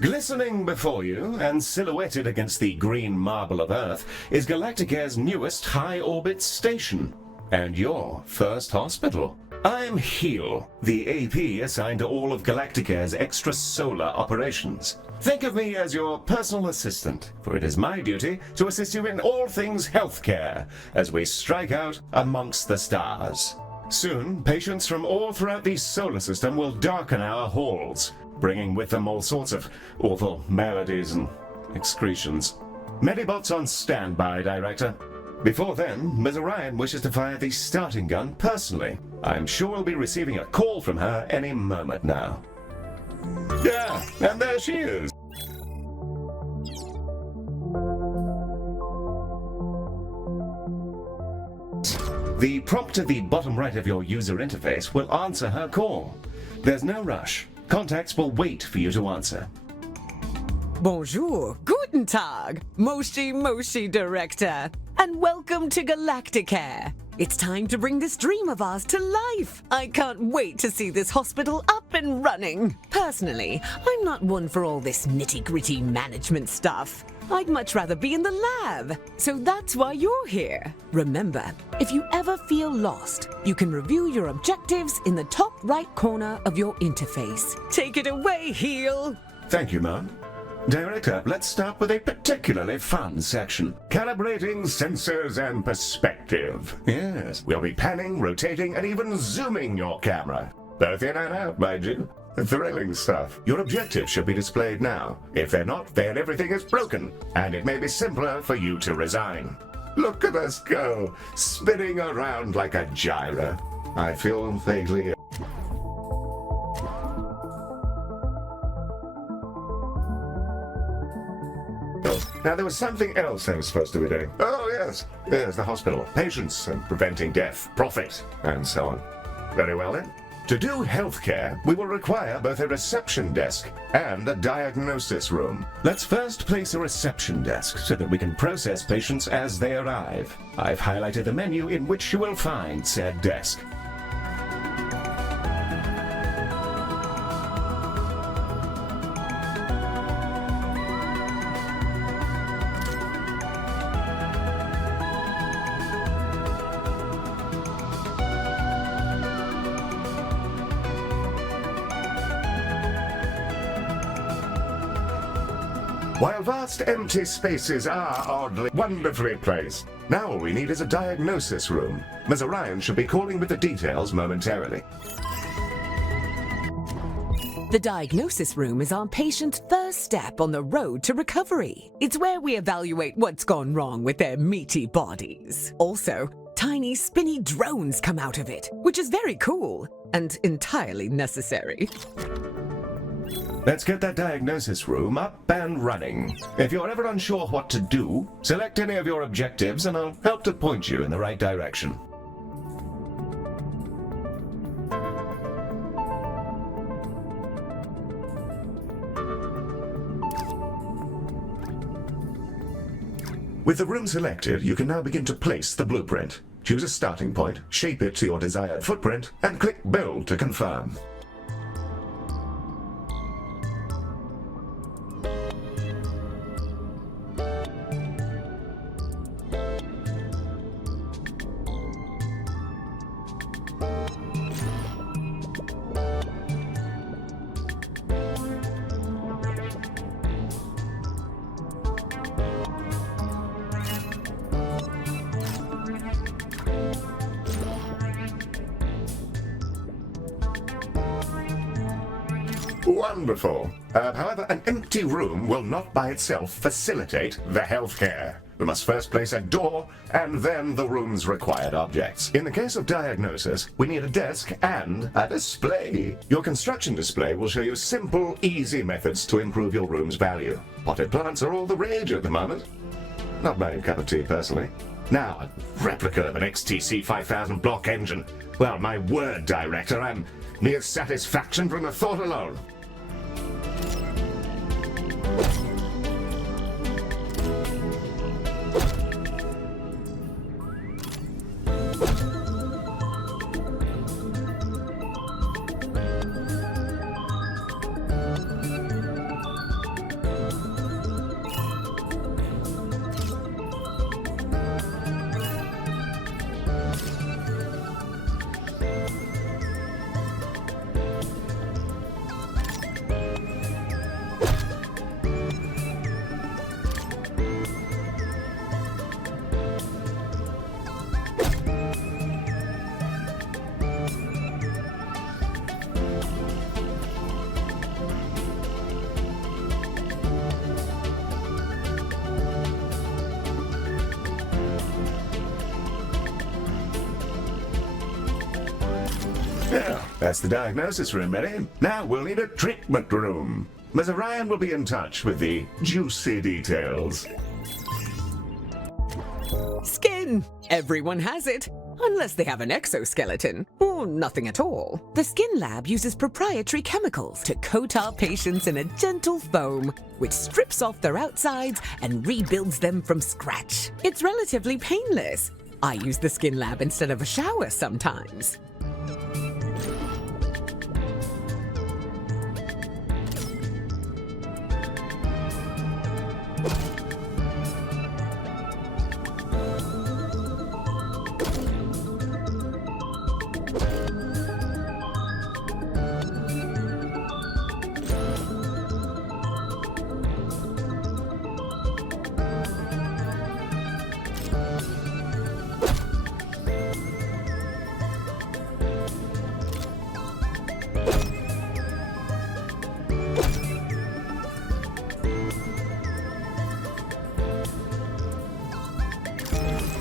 Glistening before you, and silhouetted against the green marble of Earth, is Galacticare's newest high-orbit station, and your first hospital. I'm Heel, the AP assigned to all of Galacticare's extrasolar operations. Think of me as your personal assistant, for it is my duty to assist you in all things healthcare as we strike out amongst the stars. Soon, patients from all throughout the solar system will darken our halls, bringing with them all sorts of awful maladies and excretions. Medibots on standby, Director. Before then, Ms. Orion wishes to fire the starting gun personally. I'm sure we'll be receiving a call from her any moment now. Yeah, and there she is. The prompt at the bottom right of your user interface will answer her call. There's no rush. Contacts will wait for you to answer. Bonjour, guten Tag, Moshi Director, and welcome to Galacticare. It's time to bring this dream of ours to life. I can't wait to see this hospital up and running. Personally, I'm not one for all this nitty-gritty management stuff. I'd much rather be in the lab, so that's why you're here. Remember, if you ever feel lost, you can review your objectives in the top right corner of your interface. Take it away, Heel. Thank you, Mom. Director, let's start with a particularly fun section. Calibrating sensors and perspective. Yes, we'll be panning, rotating, and even zooming your camera. Both in and out, mind you. Thrilling stuff. Your objectives should be displayed now. If they're not, then everything is broken, and it may be simpler for you to resign. Look at us go, spinning around like a gyro. I feel vaguely... Now, there was something else I was supposed to be doing. Oh, yes. There's the hospital. Patients and preventing death, profit, and so on. Very well, then. To do healthcare, we will require both a reception desk and a diagnosis room. Let's first place a reception desk so that we can process patients as they arrive. I've highlighted the menu in which you will find said desk. While vast empty spaces are oddly, wonderfully placed, now all we need is a diagnosis room. Ms. Orion should be calling with the details momentarily. The diagnosis room is our patient's first step on the road to recovery. It's where we evaluate what's gone wrong with their meaty bodies. Also, tiny spinny drones come out of it, which is very cool and entirely necessary. Let's get that diagnosis room up and running. If you're ever unsure what to do, select any of your objectives and I'll help to point you in the right direction. With the room selected, you can now begin to place the blueprint. Choose a starting point, shape it to your desired footprint, and click Build to confirm. Wonderful. However, an empty room will not by itself facilitate the healthcare. We must first place a door and then the room's required objects. In the case of diagnosis, we need a desk and a display. Your construction display will show you simple, easy methods to improve your room's value. Potted plants are all the rage at the moment. Not my cup of tea, personally. Now, a replica of an XTC 5000 block engine. Well, my word, Director, I'm mere satisfaction from the thought alone. That's the diagnosis room, ready? Now we'll need a treatment room. Mr. Ryan will be in touch with the juicy details. Skin! Everyone has it. Unless they have an exoskeleton, or nothing at all. The Skin Lab uses proprietary chemicals to coat our patients in a gentle foam, which strips off their outsides and rebuilds them from scratch. It's relatively painless. I use the Skin Lab instead of a shower sometimes.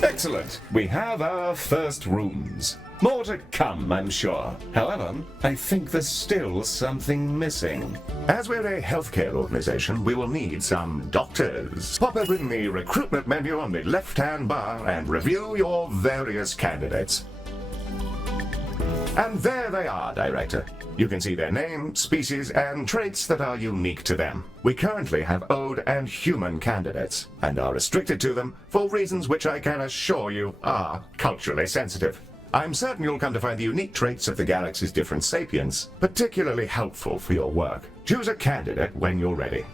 Excellent. We have our first rooms. More to come, I'm sure. However, I think there's still something missing. As we're a healthcare organization, we will need some doctors. Pop open the recruitment menu on the left-hand bar and review your various candidates. And there they are, Director. You can see their name, species, and traits that are unique to them. We currently have Ode and human candidates, and are restricted to them for reasons which I can assure you are culturally sensitive. I'm certain you'll come to find the unique traits of the galaxy's different sapiens particularly helpful for your work. Choose a candidate when you're ready.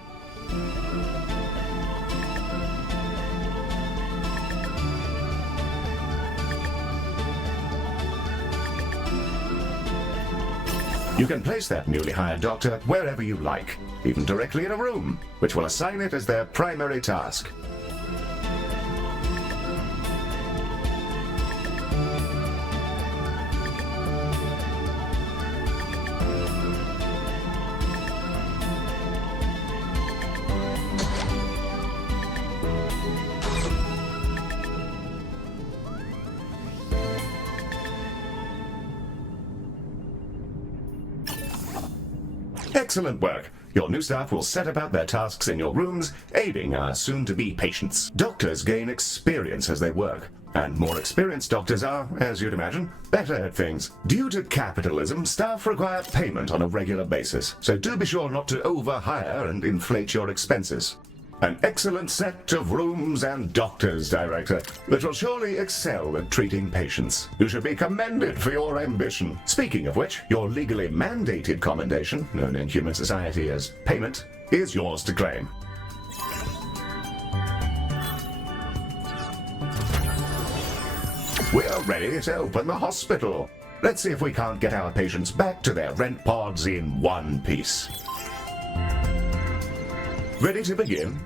You can place that newly hired doctor wherever you like, even directly in a room, which will assign it as their primary task. Excellent work. Your new staff will set about their tasks in your rooms, aiding our soon-to-be patients. Doctors gain experience as they work, and more experienced doctors are, as you'd imagine, better at things. Due to capitalism, staff require payment on a regular basis, so do be sure not to overhire and inflate your expenses. An excellent set of rooms and doctors, Director, that will surely excel at treating patients. You should be commended for your ambition. Speaking of which, your legally mandated commendation, known in human society as payment, is yours to claim. We're ready to open the hospital. Let's see if we can't get our patients back to their rent pods in one piece. Ready to begin?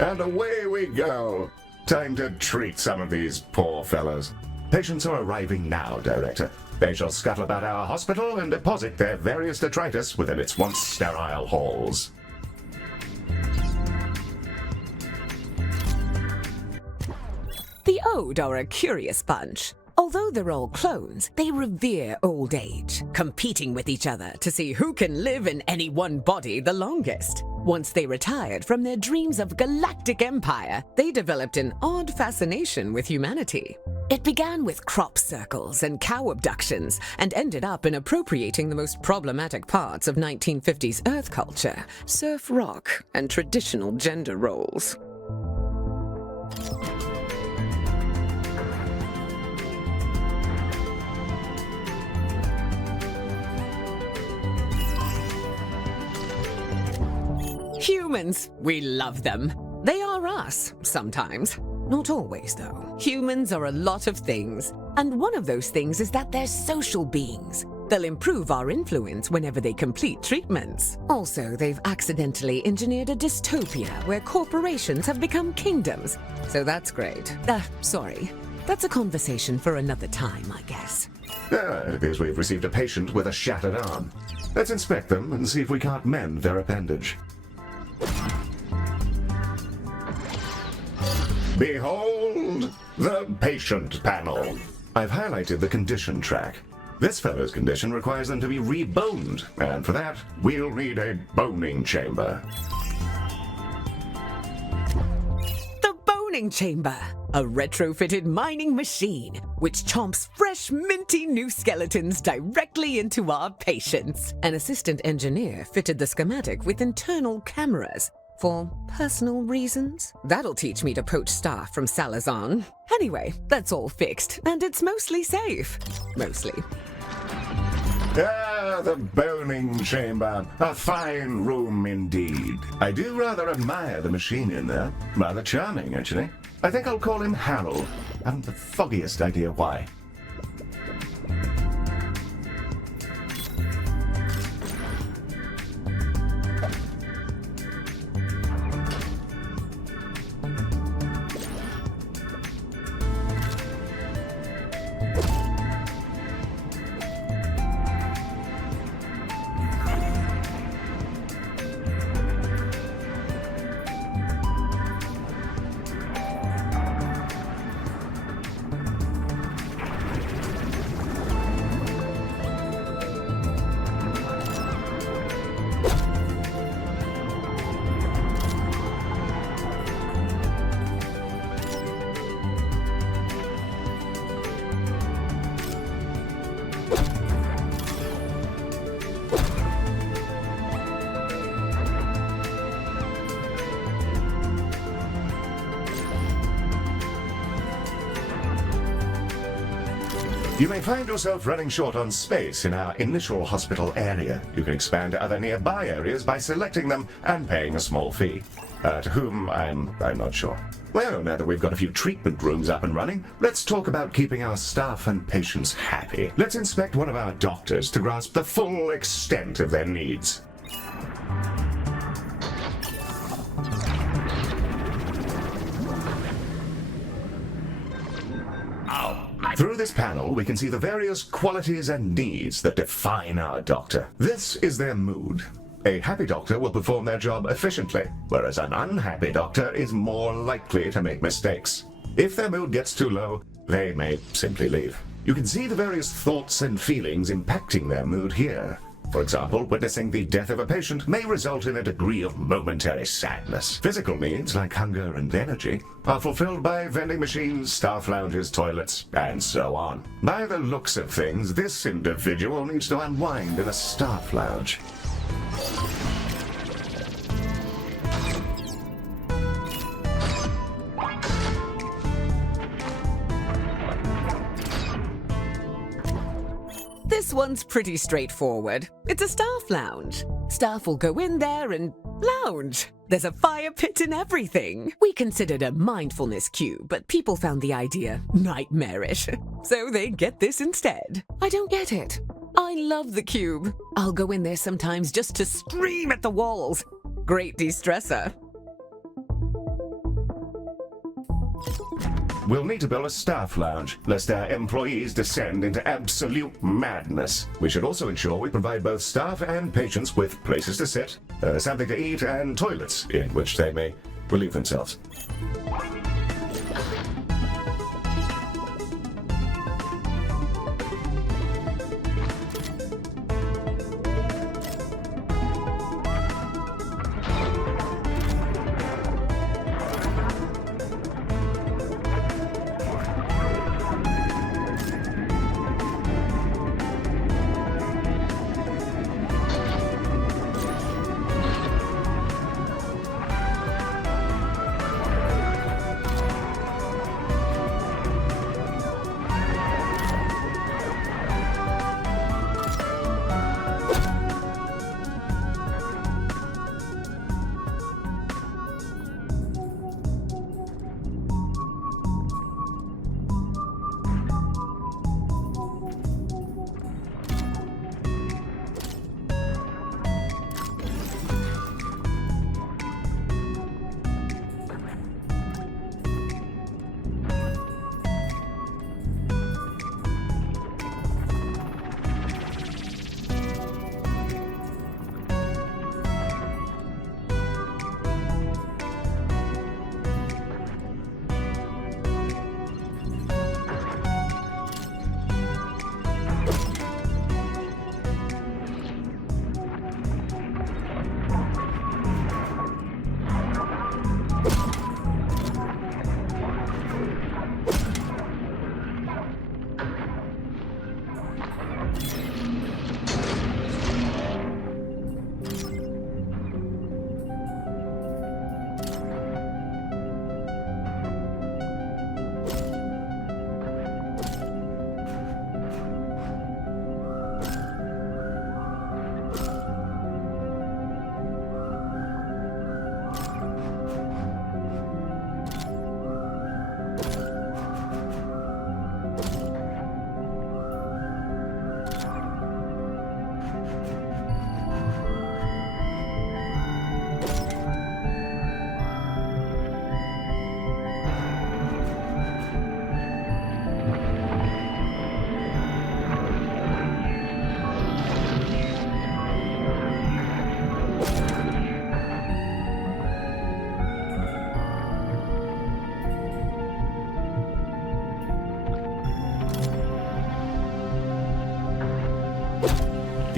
And away we go. Time to treat some of these poor fellows. Patients are arriving now, Director. They shall scuttle about our hospital and deposit their various detritus within its once sterile halls. The Ode are a curious bunch. Although they're all clones, they revere old age, competing with each other to see who can live in any one body the longest. Once they retired from their dreams of galactic empire, they developed an odd fascination with humanity. It began with crop circles and cow abductions, and ended up in appropriating the most problematic parts of 1950s Earth culture, surf rock, and traditional gender roles. Humans, we love them. They are us, sometimes. Not always, though. Humans are a lot of things, and one of those things is that they're social beings. They'll improve our influence whenever they complete treatments. Also, they've accidentally engineered a dystopia where corporations have become kingdoms. So that's great. Sorry. That's a conversation for another time, I guess. It appears we've received a patient with a shattered arm. Let's inspect them and see if we can't mend their appendage. Behold the patient panel. I've highlighted the condition track. This fellow's condition requires them to be reboned, and for that, we'll need a boning chamber. The boning chamber, a retrofitted mining machine which chomps fresh, minty new skeletons directly into our patients. An assistant engineer fitted the schematic with internal cameras for personal reasons. That'll teach me to poach staff from Salazar. Anyway, that's all fixed, and it's mostly safe. Mostly. Ah, the boning chamber. A fine room indeed. I do rather admire the machine in there. Rather charming, actually. I think I'll call him Harold. I haven't the foggiest idea why. You may find yourself running short on space in our initial hospital area. You can expand to other nearby areas by selecting them and paying a small fee. To whom, I'm not sure. Well, now that we've got a few treatment rooms up and running, let's talk about keeping our staff and patients happy. Let's inspect one of our doctors to grasp the full extent of their needs. Through this panel, we can see the various qualities and needs that define our doctor. This is their mood. A happy doctor will perform their job efficiently, whereas an unhappy doctor is more likely to make mistakes. If their mood gets too low, they may simply leave. You can see the various thoughts and feelings impacting their mood here. For example, witnessing the death of a patient may result in a degree of momentary sadness. Physical needs, like hunger and energy, are fulfilled by vending machines, staff lounges, toilets, and so on. By the looks of things, this individual needs to unwind in a staff lounge. This one's pretty straightforward. It's a staff lounge. Staff will go in there and lounge. There's a fire pit and everything. We considered a mindfulness cue, but people found the idea nightmarish. So they get this instead. I don't get it. I love the cube. I'll go in there sometimes just to scream at the walls. Great de-stressor. We'll need to build a staff lounge, lest our employees descend into absolute madness. We should also ensure we provide both staff and patients with places to sit, something to eat, and toilets in which they may relieve themselves.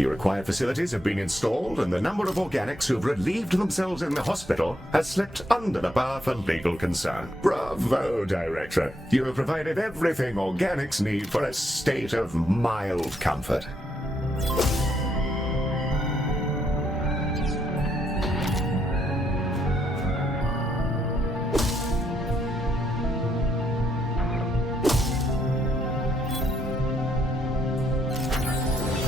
The required facilities have been installed, and the number of organics who have relieved themselves in the hospital has slipped under the bar for legal concern. Bravo, Director. You have provided everything organics need for a state of mild comfort.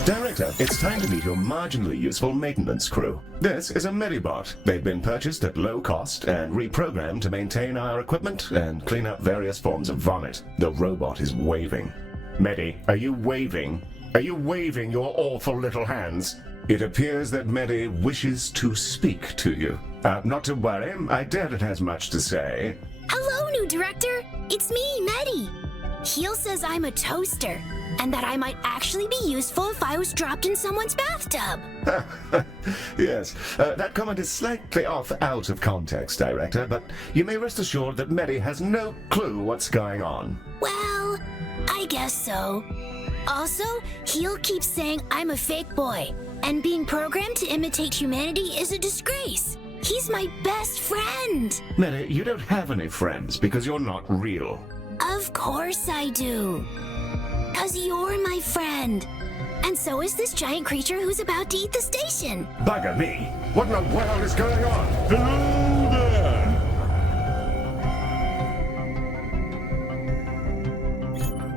Director, it's time to meet your marginally useful maintenance crew. This is a Medibot. They've been purchased at low cost and reprogrammed to maintain our equipment and clean up various forms of vomit. The robot is waving. Medi, are you waving? Are you waving your awful little hands? It appears that Medi wishes to speak to you. Not to worry, I doubt it has much to say. Hello, new director. It's me, Medi. Heel says I'm a toaster, and that I might actually be useful if I was dropped in someone's bathtub. Yes, that comment is slightly out of context, Director, but you may rest assured that Medi has no clue what's going on. Well, I guess so. Also, Heel keeps saying I'm a fake boy, and being programmed to imitate humanity is a disgrace. He's my best friend. Medi, you don't have any friends because you're not real. Of course I do. 'Cause you're my friend. And so is this giant creature who's about to eat the station. Bugger me! What in the world is going on? Hello there!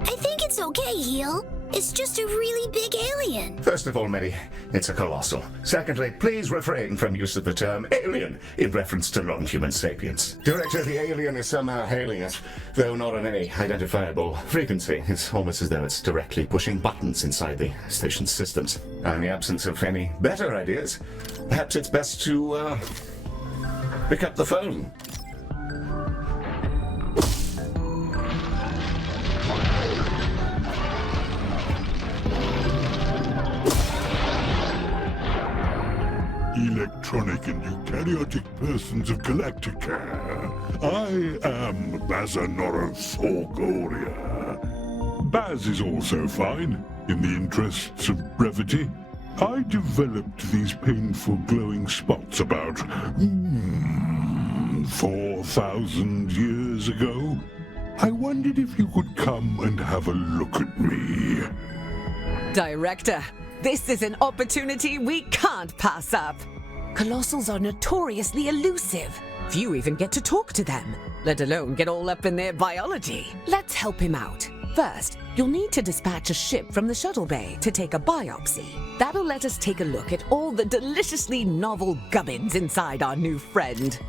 I think it's okay, Heel. It's just a really big alien. First of all, Medi, it's a colossal. Secondly, please refrain from use of the term alien in reference to non-human sapiens. Director, the alien is somehow hailing us, though not on any identifiable frequency. It's almost as though it's directly pushing buttons inside the station's systems. In the absence of any better ideas, perhaps it's best to, pick up the phone. Electronic and eukaryotic persons of Galacticare. I am Bazanorophogoria. Baz is also fine, in the interests of brevity. I developed these painful glowing spots about 4,000 years ago. I wondered if you could come and have a look at me. Director, this is an opportunity we can't pass up. Colossals are notoriously elusive. Few even get to talk to them, let alone get all up in their biology. Let's help him out. First, you'll need to dispatch a ship from the shuttle bay to take a biopsy. That'll let us take a look at all the deliciously novel gubbins inside our new friend.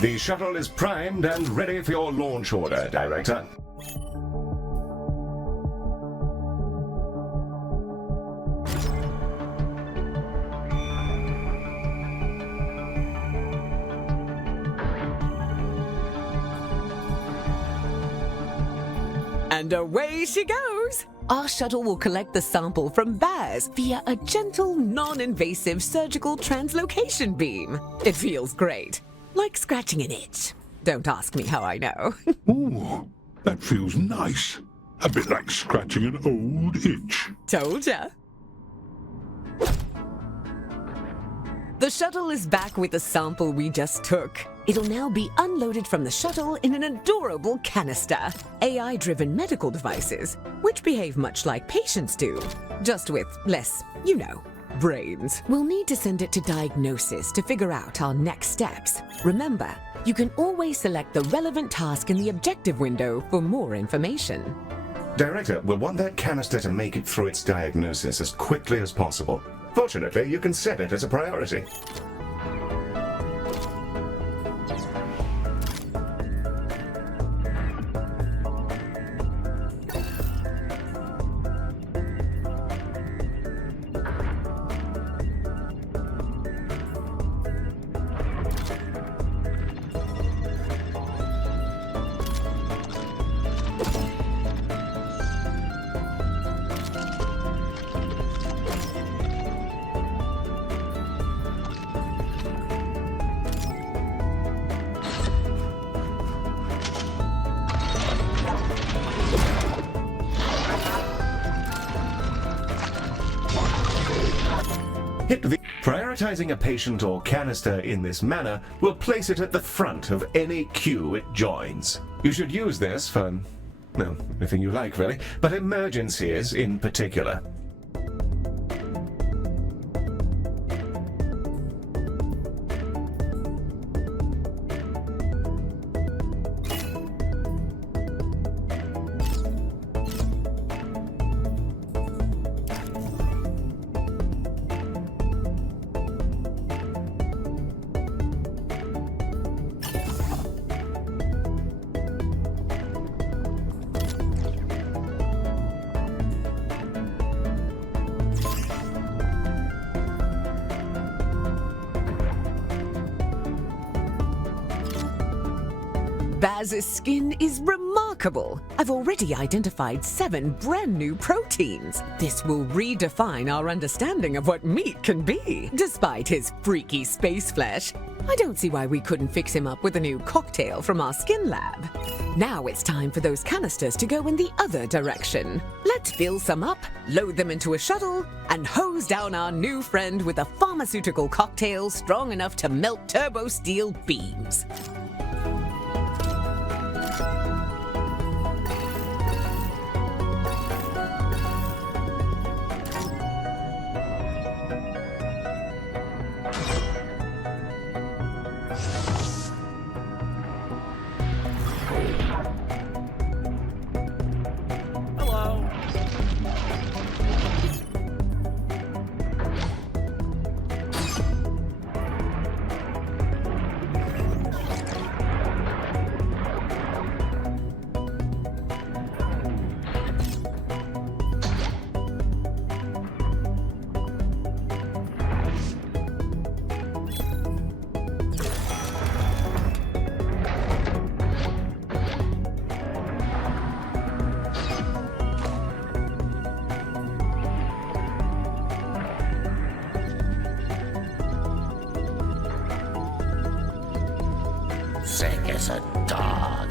The shuttle is primed and ready for your launch order, Director. And away she goes! Our shuttle will collect the sample from Baz via a gentle, non-invasive surgical translocation beam. It feels great, like scratching an itch. Don't ask me how I know. Ooh, that feels nice. A bit like scratching an old itch. Told ya. The shuttle is back with the sample we just took. It'll now be unloaded from the shuttle in an adorable canister. AI-driven medical devices, which behave much like patients do, just with less, brains. We'll need to send it to diagnosis to figure out our next steps. Remember, you can always select the relevant task in the objective window for more information. Director, we'll want that canister to make it through its diagnosis as quickly as possible. Fortunately, you can set it as a priority. Hit the... Prioritizing a patient or canister in this manner will place it at the front of any queue it joins. You should use this for, well, anything you like really, but emergencies in particular. Baz's skin is remarkable. I've already identified 7 brand new proteins. This will redefine our understanding of what meat can be. Despite his freaky space flesh, I don't see why we couldn't fix him up with a new cocktail from our skin lab. Now it's time for those canisters to go in the other direction. Let's fill some up, load them into a shuttle, and hose down our new friend with a pharmaceutical cocktail strong enough to melt turbo steel beams. Sick as a dog.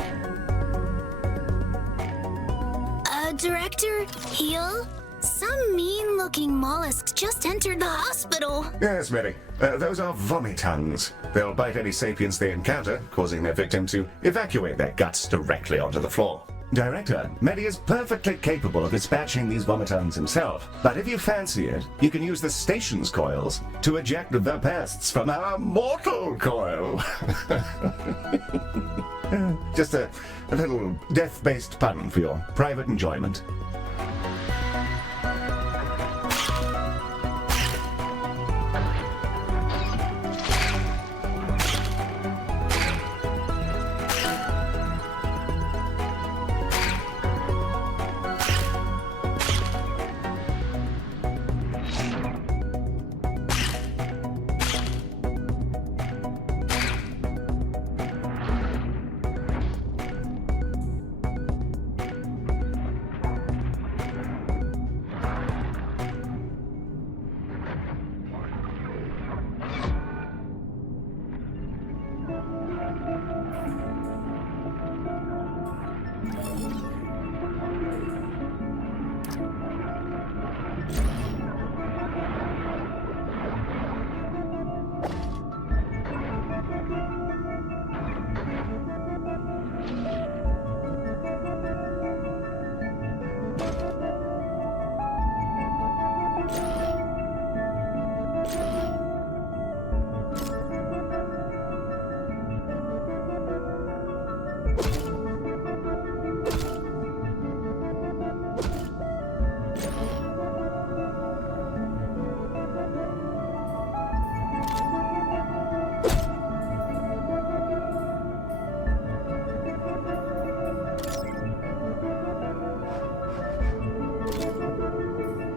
Director, Heel? Some mean-looking mollusks just entered the hospital. Yes, Mary. Those are vomitungs. They'll bite any sapiens they encounter, causing their victim to evacuate their guts directly onto the floor. Director, Medi is perfectly capable of dispatching these vomitungs himself, but if you fancy it, you can use the station's coils to eject the pests from our mortal coil. Just a little death-based pun for your private enjoyment.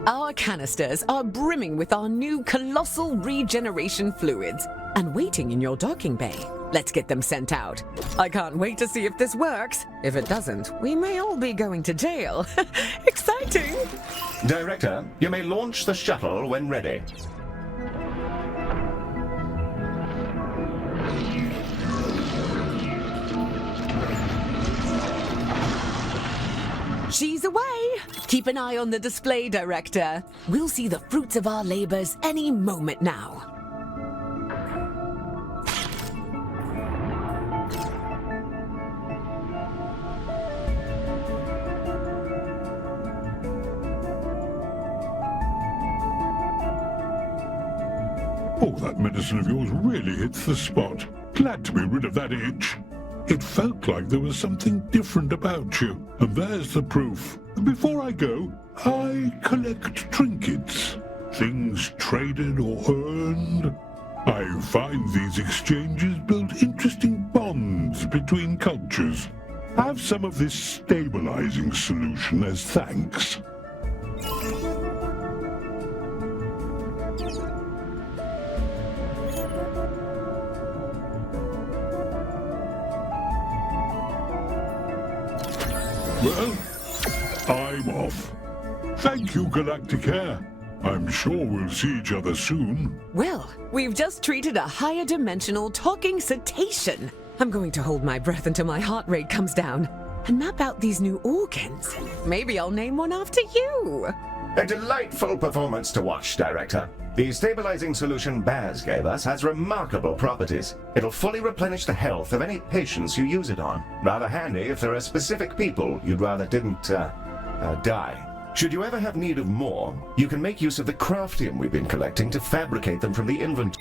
Our canisters are brimming with our new colossal regeneration fluids and waiting in your docking bay. Let's get them sent out. I can't wait to see if this works. If it doesn't, we may all be going to jail. Exciting! Director, you may launch the shuttle when ready. She's away. Keep an eye on the display, Director. We'll see the fruits of our labors any moment now. Oh, that medicine of yours really hits the spot. Glad to be rid of that itch. It felt like there was something different about you, and there's the proof. Before I go, I collect trinkets. Things traded or earned. I find these exchanges build interesting bonds between cultures. Have some of this stabilizing solution as thanks. Well, I'm off. Thank you, Galacticare. I'm sure we'll see each other soon. Well, we've just treated a higher dimensional talking cetacean. I'm going to hold my breath until my heart rate comes down and map out these new organs. Maybe I'll name one after you. A delightful performance to watch, Director. The stabilizing solution Baz gave us has remarkable properties. It'll fully replenish the health of any patients you use it on. Rather handy if there are specific people you'd rather didn't, die. Should you ever have need of more, you can make use of the craftium we've been collecting to fabricate them from the inventory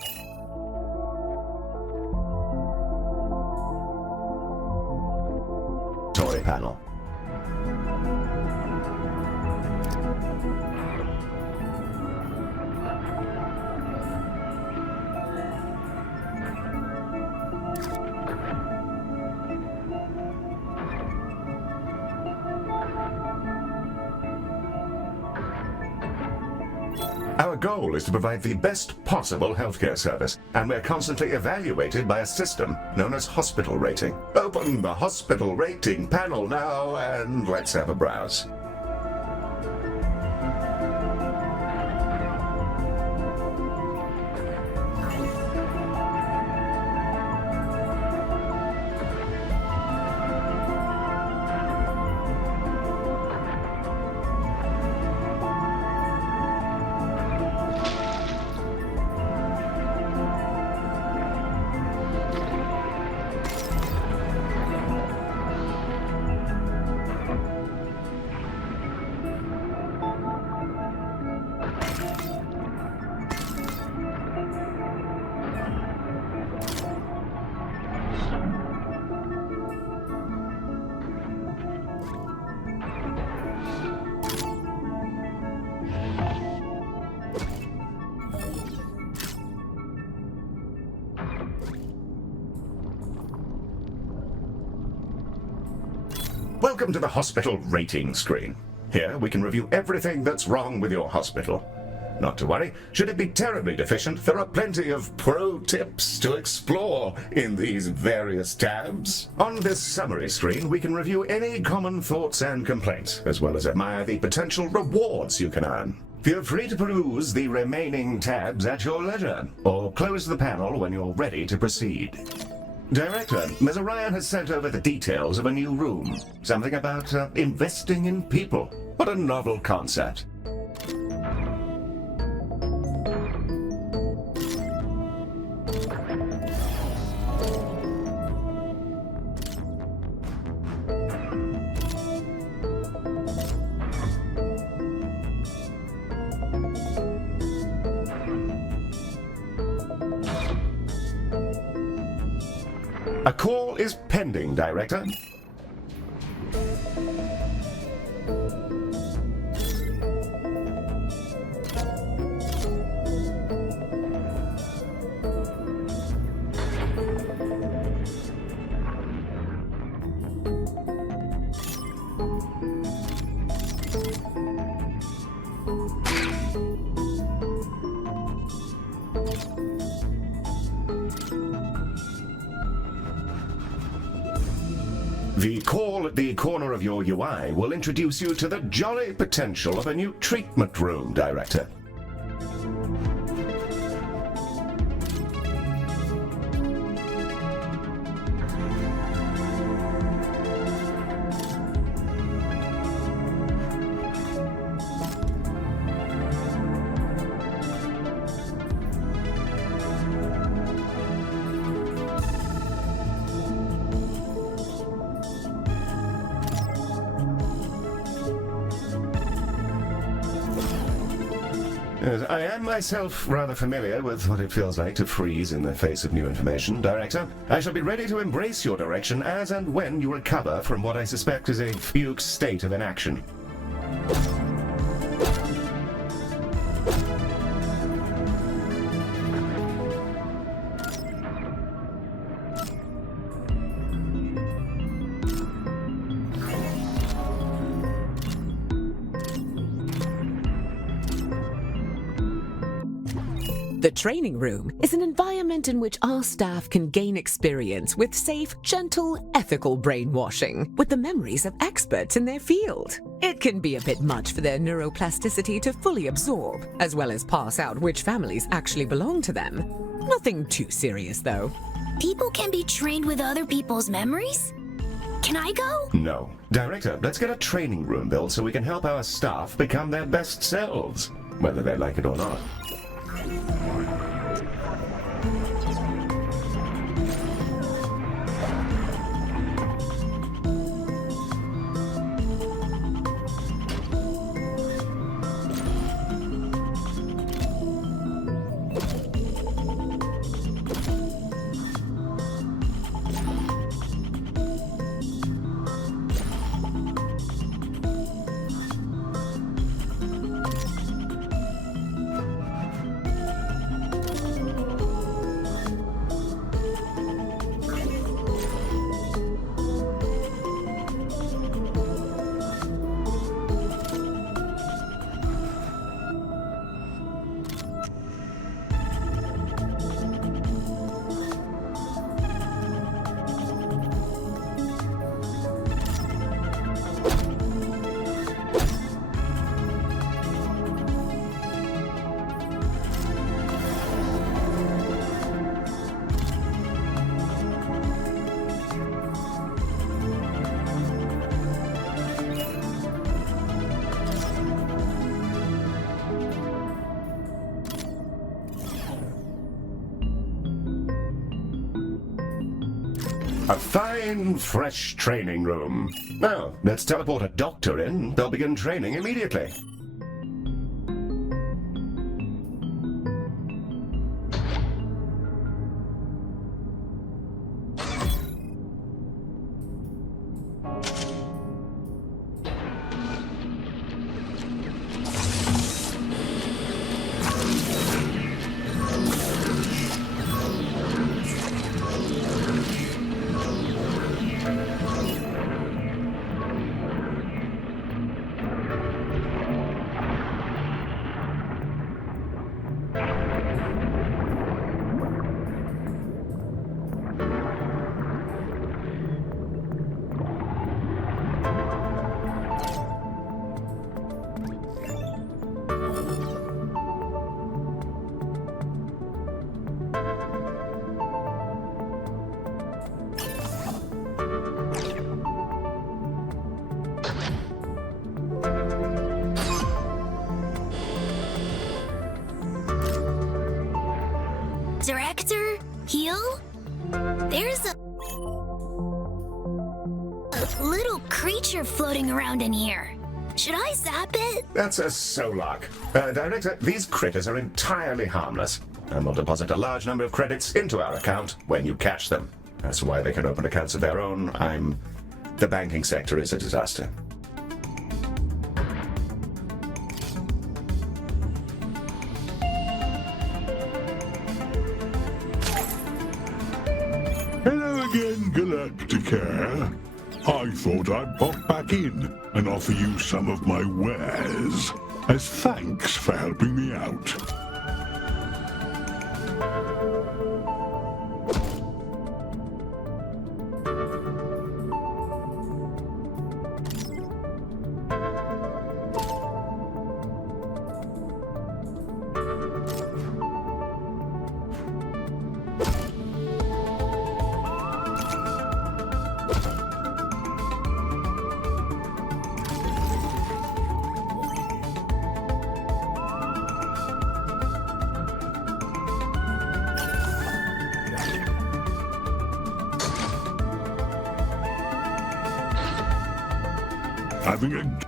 panel. Our goal is to provide the best possible healthcare service, and we're constantly evaluated by a system known as hospital rating. Open the hospital rating panel now, and let's have a browse. Welcome to the hospital rating screen. Here we can review everything that's wrong with your hospital. Not to worry, should it be terribly deficient, there are plenty of pro tips to explore in these various tabs. On this summary screen, we can review any common thoughts and complaints, as well as admire the potential rewards you can earn. Feel free to peruse the remaining tabs at your leisure, or close the panel when you're ready to proceed. Director, Ms. Orion has sent over the details of a new room. Something about investing in people. What a novel concept. A call is pending, Director. The call at the corner of your UI will introduce you to the jolly potential of a new treatment room, Director. Yes, I am myself rather familiar with what it feels like to freeze in the face of new information, Director. I shall be ready to embrace your direction as and when you recover from what I suspect is a fugue state of inaction. The training room is an environment in which our staff can gain experience with safe, gentle, ethical brainwashing with the memories of experts in their field. It can be a bit much for their neuroplasticity to fully absorb, as well as pass out which families actually belong to them. Nothing too serious, though. People can be trained with other people's memories? Can I go? No. Director, let's get a training room built so we can help our staff become their best selves, whether they like it or not. A fine, fresh training room. Now, let's teleport a doctor in. They'll begin training immediately. Director? Heal? There's a little creature floating around in here. Should I zap it? That's a Solok. Director, these critters are entirely harmless, and will deposit a large number of credits into our account when you catch them. That's why they can open accounts of their own. The banking sector is a disaster. Hello again, Galacticare. I thought I'd pop back in and offer you some of my wares as thanks for helping me out.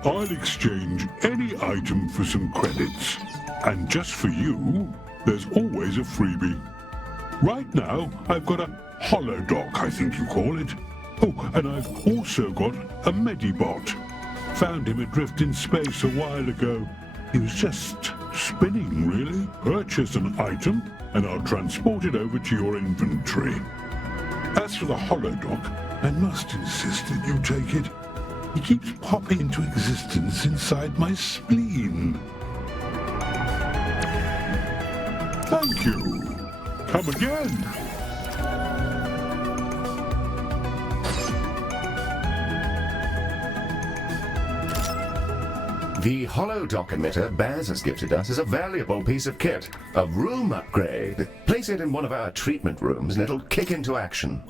I'll exchange any item for some credits. And just for you, there's always a freebie. Right now, I've got a holodoc, I think you call it. Oh, and I've also got a Medibot. Found him adrift in space a while ago. He was just spinning, really. Purchase an item, and I'll transport it over to your inventory. As for the holodoc, I must insist that you take it. He keeps popping into existence inside my spleen. Thank you. Come again. The holodoc emitter Baz has gifted us is a valuable piece of kit, a room upgrade. Place it in one of our treatment rooms and it'll kick into action.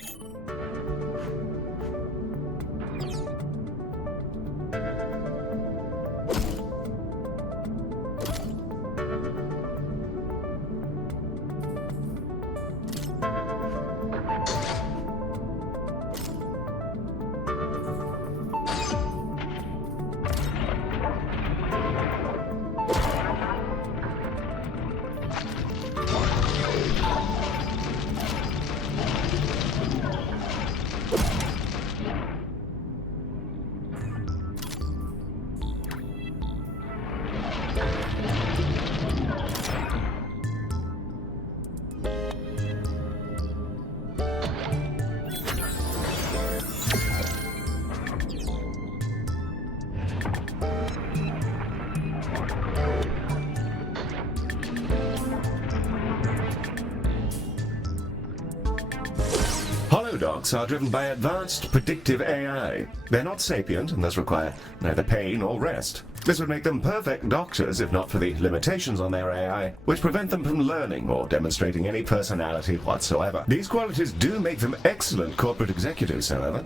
Holodocs are driven by advanced predictive AI. They're not sapient and thus require neither pain or rest. This would make them perfect doctors if not for the limitations on their AI, which prevent them from learning or demonstrating any personality whatsoever. These qualities do make them excellent corporate executives, however.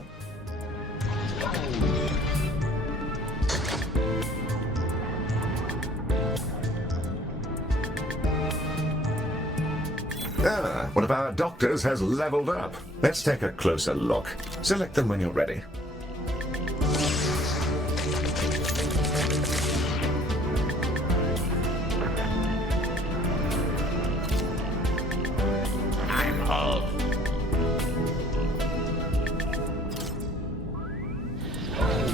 Ah, one of our doctors has leveled up. Let's take a closer look. Select them when you're ready. I'm Hulk.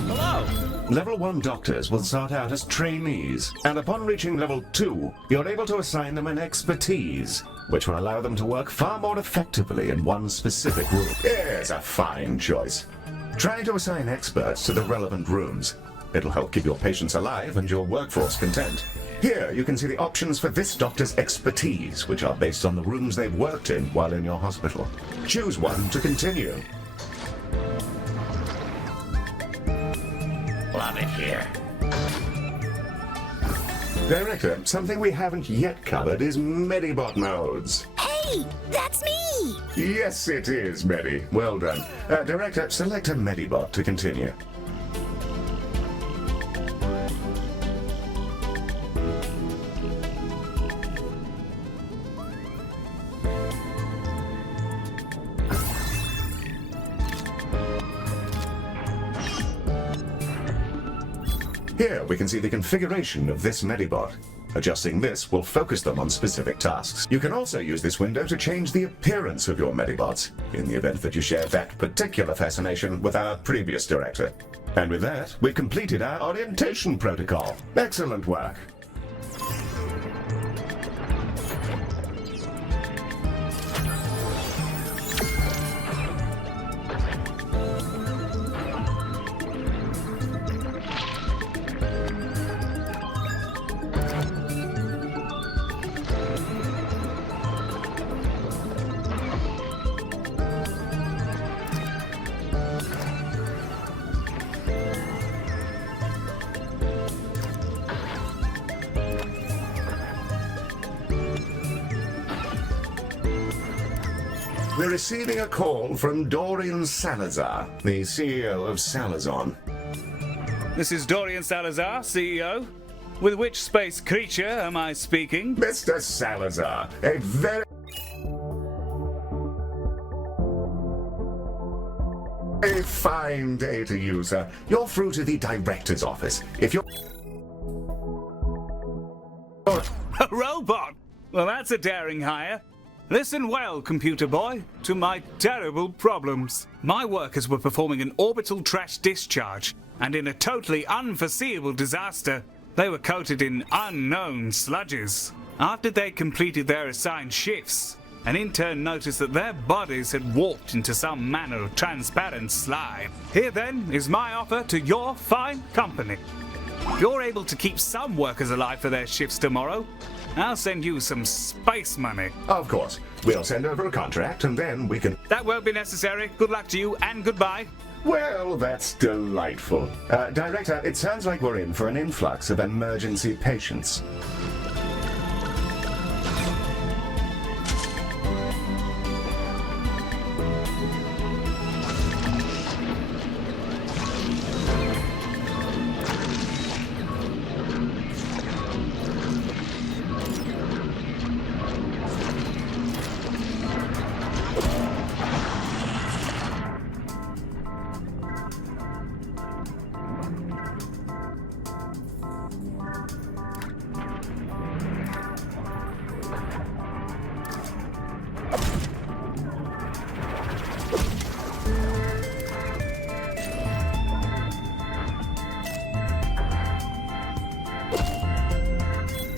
Hello. Level 1 doctors will start out as trainees, and upon reaching level 2, you're able to assign them an expertise, which will allow them to work far more effectively in one specific room. Here's a fine choice. Try to assign experts to the relevant rooms. It'll help keep your patients alive and your workforce content. Here you can see the options for this doctor's expertise, which are based on the rooms they've worked in while in your hospital. Choose one to continue. Love it here. Director, something we haven't yet covered is Medibot modes. Hey, that's me! Yes, it is, Medi. Well done. Director, select a Medibot to continue. Here we can see the configuration of this Medibot. Adjusting this will focus them on specific tasks. You can also use this window to change the appearance of your Medibots, in the event that you share that particular fascination with our previous director. And with that, we've completed our orientation protocol. Excellent work. We're receiving a call from Dorian Salazar, the CEO of Salazon. This is Dorian Salazar, CEO. With which space creature am I speaking? Mr. Salazar, a very fine day to you, sir. You're through to the director's office. If you're A robot? Well, that's a daring hire. Listen well, computer boy, to my terrible problems. My workers were performing an orbital trash discharge, and in a totally unforeseeable disaster, they were coated in unknown sludges. After they completed their assigned shifts, an intern noticed that their bodies had warped into some manner of transparent slime. Here then is my offer to your fine company. If you're able to keep some workers alive for their shifts tomorrow, I'll send you some space money. Of course. We'll send over a contract and then we can... That won't be necessary. Good luck to you and goodbye. Well, that's delightful. Director, it sounds like we're in for an influx of emergency patients.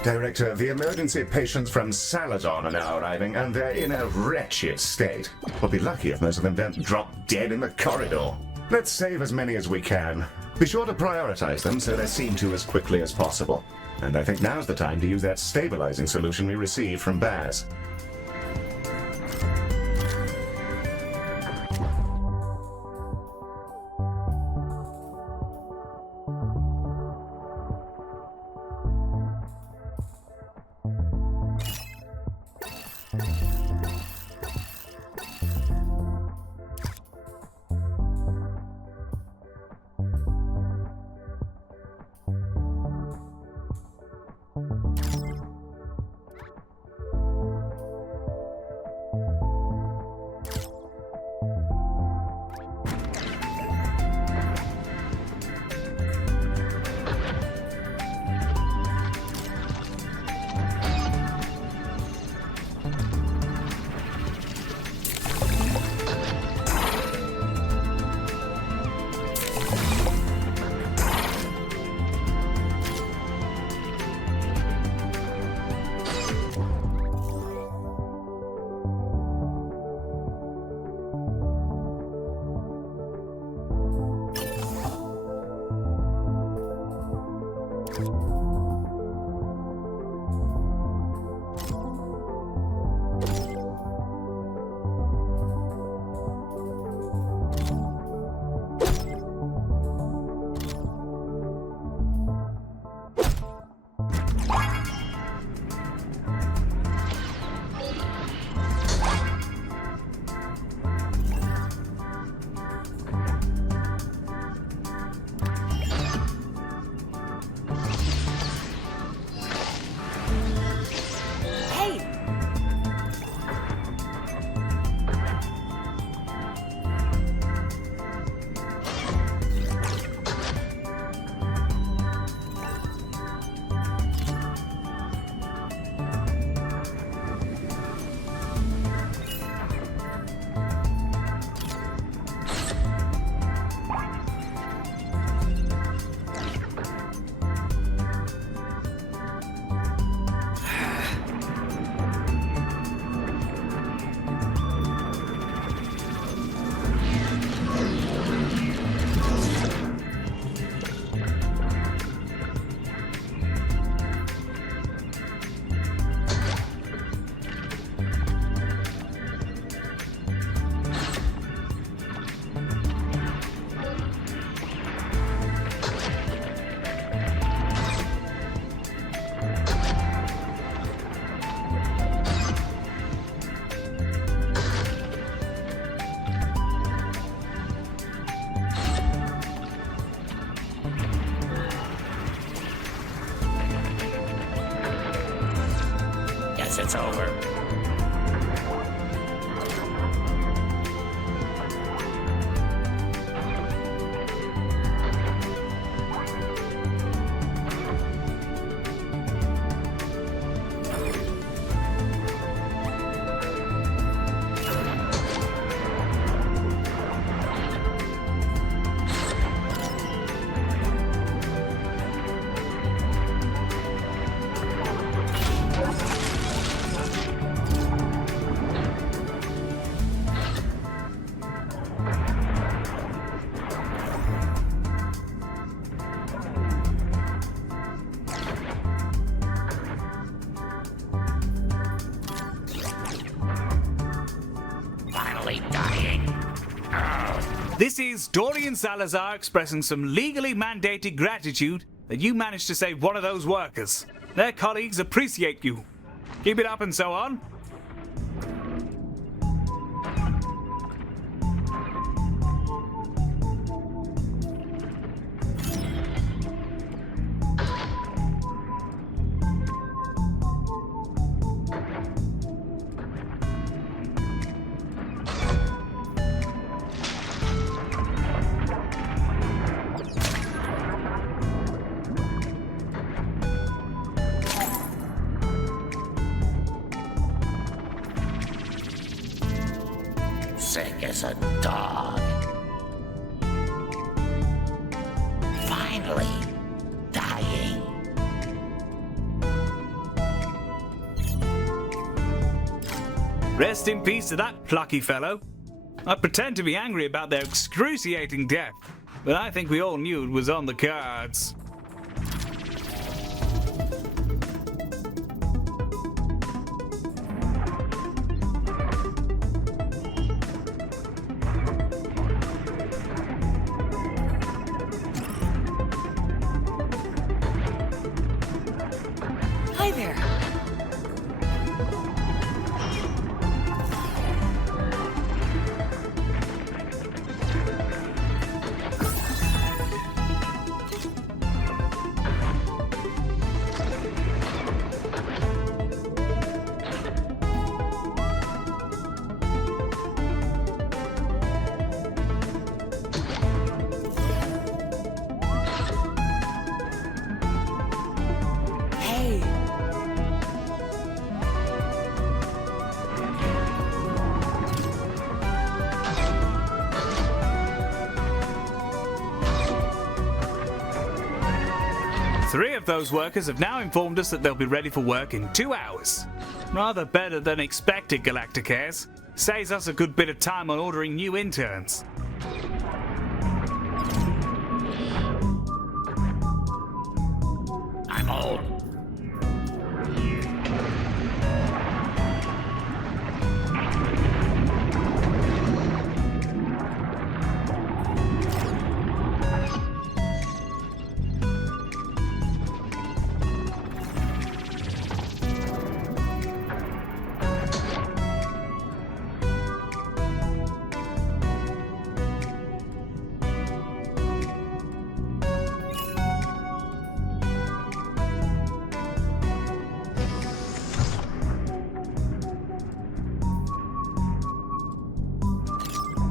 Director, the emergency patients from Saladon are now arriving, and they're in a wretched state. We'll be lucky if most of them don't drop dead in the corridor. Let's save as many as we can. Be sure to prioritize them so they're seen to as quickly as possible. And I think now's the time to use that stabilizing solution we received from Baz. It's over. This is Dorian Salazar expressing some legally mandated gratitude that you managed to save one of those workers. Their colleagues appreciate you. Keep it up and so on. Sick as a dog. Finally, dying. Rest in peace to that plucky fellow. I pretend to be angry about their excruciating death, but I think we all knew it was on the cards. Hi there. Hey. Three of those workers have now informed us that they'll be ready for work in 2 hours. Rather better than expected, Galacticares. Saves us a good bit of time on ordering new interns. I'm old.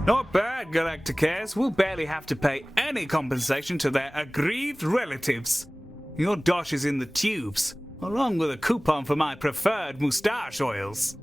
Not bad, Galacticares. We'll barely have to pay any compensation to their aggrieved relatives. Your dosh is in the tubes, along with a coupon for my preferred moustache oils.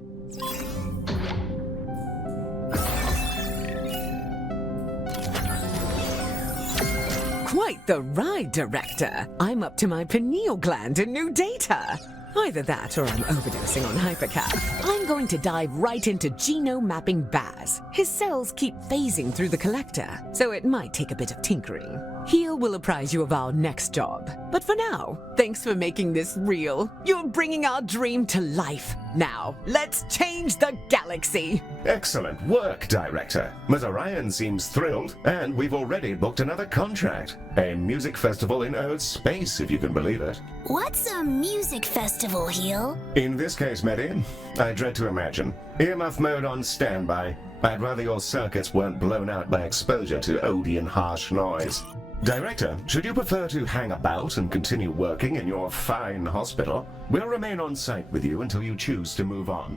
Quite the ride, Director. I'm up to my pineal gland in new data. Either that or I'm overdosing on hypercap. I'm going to dive right into genome mapping Baz. His cells keep phasing through the collector, so it might take a bit of tinkering. Heal will apprise you of our next job. But for now, thanks for making this real. You're bringing our dream to life. Now, let's change the galaxy. Excellent work, Director. Ms. Orion seems thrilled, and we've already booked another contract. A music festival in Earth space, if you can believe it. What's a music festival, Heel? In this case, Medi, I dread to imagine. Earmuff mode on standby. I'd rather your circuits weren't blown out by exposure to Odeon harsh noise. Director, should you prefer to hang about and continue working in your fine hospital, we'll remain on site with you until you choose to move on.